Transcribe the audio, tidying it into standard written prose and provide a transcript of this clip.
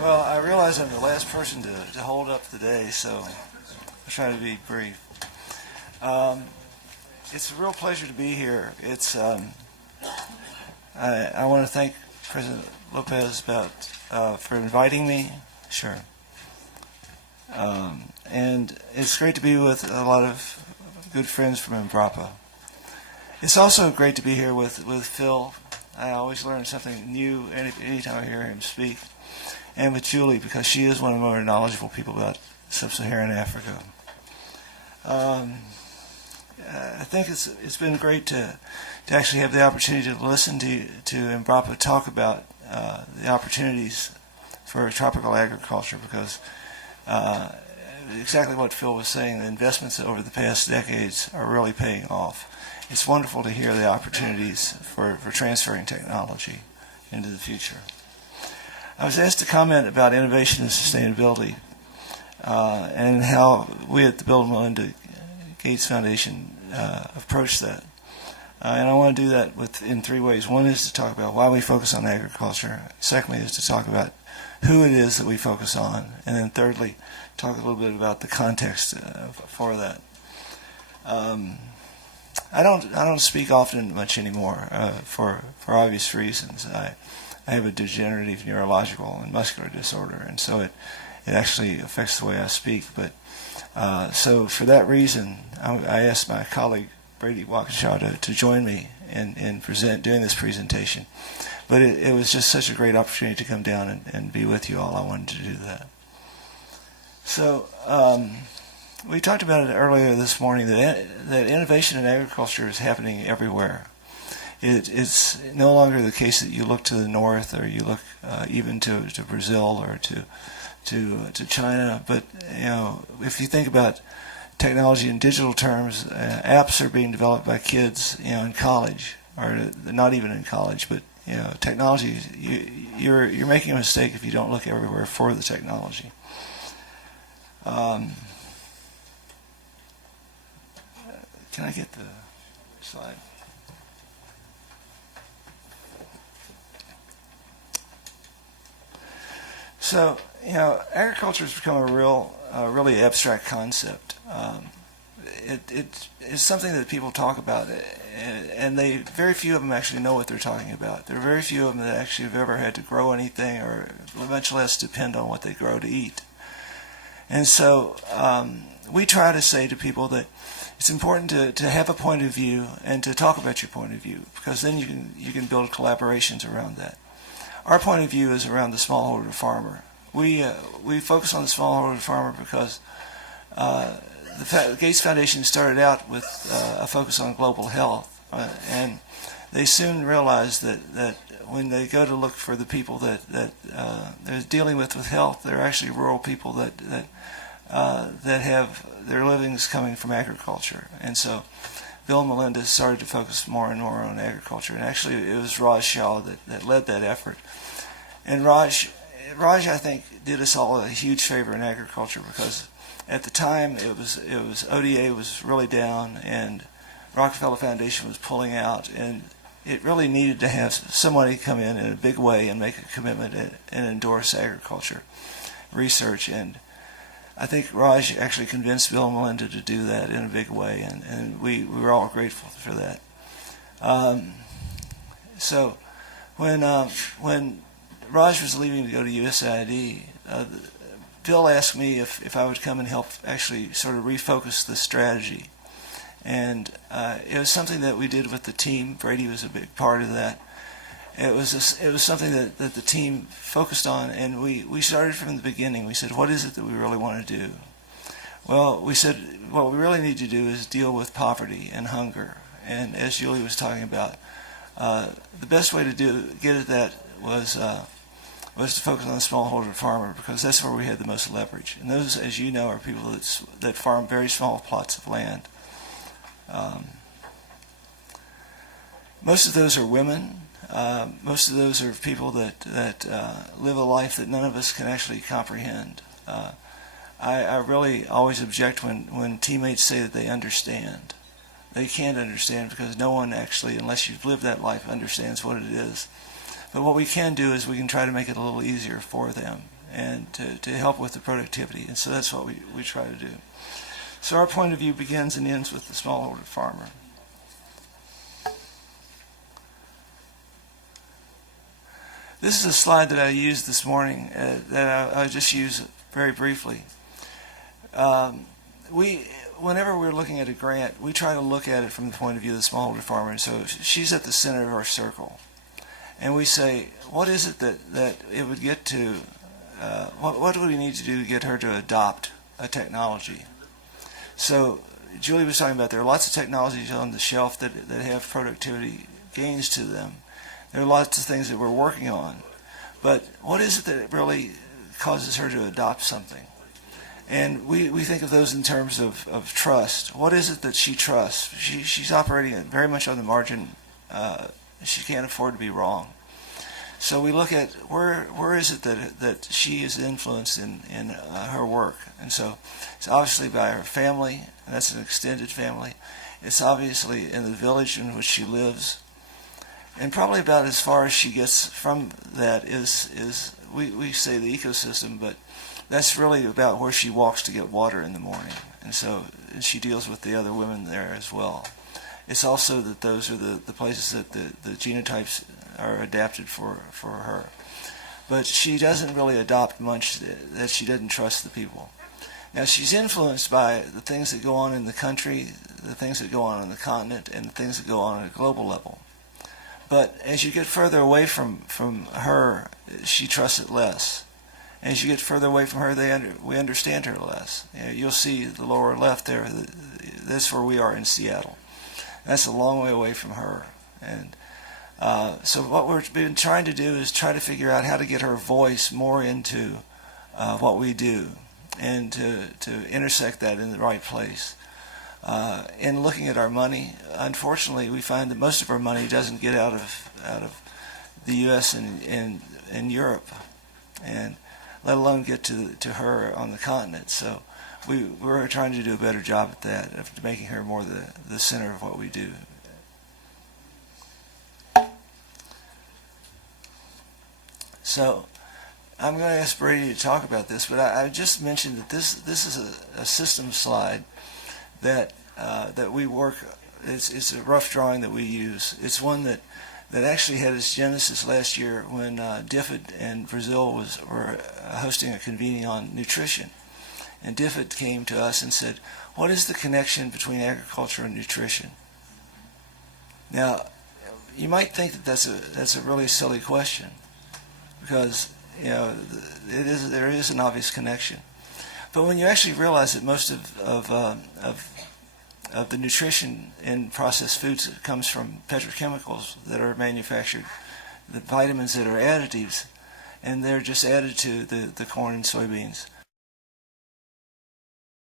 Well, I realize I'm the last person to hold up the day, so I'll try to be brief. It's a real pleasure to be here. I want to thank President Lopez for inviting me. Sure. And it's great to be with a lot of good friends from Embrapa. It's also great to be here with Phil. I always learn something new anytime I hear him speak. And with Julie, because she is one of the more knowledgeable people about sub-Saharan Africa. I think it's been great to actually have the opportunity to listen to Embrapa talk about the opportunities for tropical agriculture, because exactly what Phil was saying, the investments over the past decades are really paying off. It's wonderful to hear the opportunities for transferring technology into the future. I was asked to comment about innovation and sustainability and how we at the Bill and Melinda Gates Foundation approach that. And I want to do that in three ways. One is to talk about why we focus on agriculture. Secondly is to talk about who it is that we focus on. And then thirdly, talk a little bit about the context for that. I don't speak often much anymore for obvious reasons. I have a degenerative neurological and muscular disorder, and so it actually affects the way I speak. But so for that reason, I asked my colleague Brady Waukesha to join me in doing this presentation. But it was just such a great opportunity to come down and be with you all. I wanted to do that. So we talked about it earlier this morning that innovation in agriculture is happening everywhere. It's no longer the case that you look to the north, or you look even to Brazil or to China. But if you think about technology in digital terms, apps are being developed by kids, in college, or not even in college. But technology, you're making a mistake if you don't look everywhere for the technology. Can I get the slide? So, agriculture has become a really abstract concept. It's something that people talk about, and very few of them actually know what they're talking about. There are very few of them that actually have ever had to grow anything, or much less depend on what they grow to eat. And so we try to say to people that it's important to have a point of view and to talk about your point of view, because then you can build collaborations around that. Our point of view is around the smallholder farmer. We focus on the smallholder farmer because the Gates Foundation started out with a focus on global health, and they soon realized that when they go to look for the people that they're dealing with health, they're actually rural people that have their livings coming from agriculture. And so Bill and Melinda started to focus more and more on agriculture. And actually it was Raj Shah that led that effort. And Raj, I think, did us all a huge favor in agriculture, because at the time it was ODA was really down, and Rockefeller Foundation was pulling out, and it really needed to have somebody come in a big way and make a commitment and endorse agriculture research. And I think Raj actually convinced Bill and Melinda to do that in a big way, and we were all grateful for that. So when Raj was leaving to go to USAID, Bill asked me if I would come and help actually sort of refocus the strategy. And it was something that we did with the team. Brady was a big part of that. It was something that the team focused on, and we started from the beginning. We said, what is it that we really want to do? Well, we said, what we really need to do is deal with poverty and hunger. And as Julie was talking about, the best way to get at that was to focus on the smallholder farmer, because that's where we had the most leverage. And those, as you know, are people that farm very small plots of land. Most of those are women. Most of those are people that live a life that none of us can actually comprehend. I really always object when teammates say that they understand. They can't understand, because no one actually, unless you've lived that life, understands what it is. But what we can do is we can try to make it a little easier for them. and to help with the productivity. And so that's what we try to do. So our point of view begins and ends with the smallholder farmer. This is a slide that I used this morning that I just use very briefly. Whenever we're looking at a grant, we try to look at it from the point of view of the smallholder farmer. And so she's at the center of our circle. And we say, what is it that it would get to, what do we need to do to get her to adopt a technology? So Julie was talking about there are lots of technologies on the shelf that have productivity gains to them. There are lots of things that we're working on. But what is it that really causes her to adopt something? And we think of those in terms of trust. What is it that she trusts? She's operating very much on the margin. She can't afford to be wrong. So we look at where is it that she is influenced in her work. And so it's obviously by her family, and that's an extended family. It's obviously in the village in which she lives. And probably about as far as she gets from that is we say the ecosystem, but that's really about where she walks to get water in the morning. And so she deals with the other women there as well. It's also that those are the places that the genotypes are adapted for her. But she doesn't really adopt much that she doesn't trust the people. Now she's influenced by the things that go on in the country, the things that go on the continent, and the things that go on at a global level. But as you get further away from her, she trusts it less. As you get further away from her, we understand her less. You'll see the lower left there. That's where we are in Seattle. That's a long way away from her. And so what we've been trying to do is try to figure out how to get her voice more into what we do and to intersect that in the right place. In looking at our money, unfortunately, we find that most of our money doesn't get out of the U.S. and Europe, and let alone get to her on the continent. So we're trying to do a better job at that, of making her more the center of what we do. So I'm going to ask Brady to talk about this, but I just mentioned that this is a system slide that we work. It's a rough drawing that we use. It's one that actually had its genesis last year when DFID and Brazil were hosting a convening on nutrition. And DFID came to us and said, what is the connection between agriculture and nutrition? Now, you might think that that's a really silly question, because there is an obvious connection. But when you actually realize that most of the nutrition in processed foods comes from petrochemicals that are manufactured, the vitamins that are additives, and they're just added to the corn and soybeans.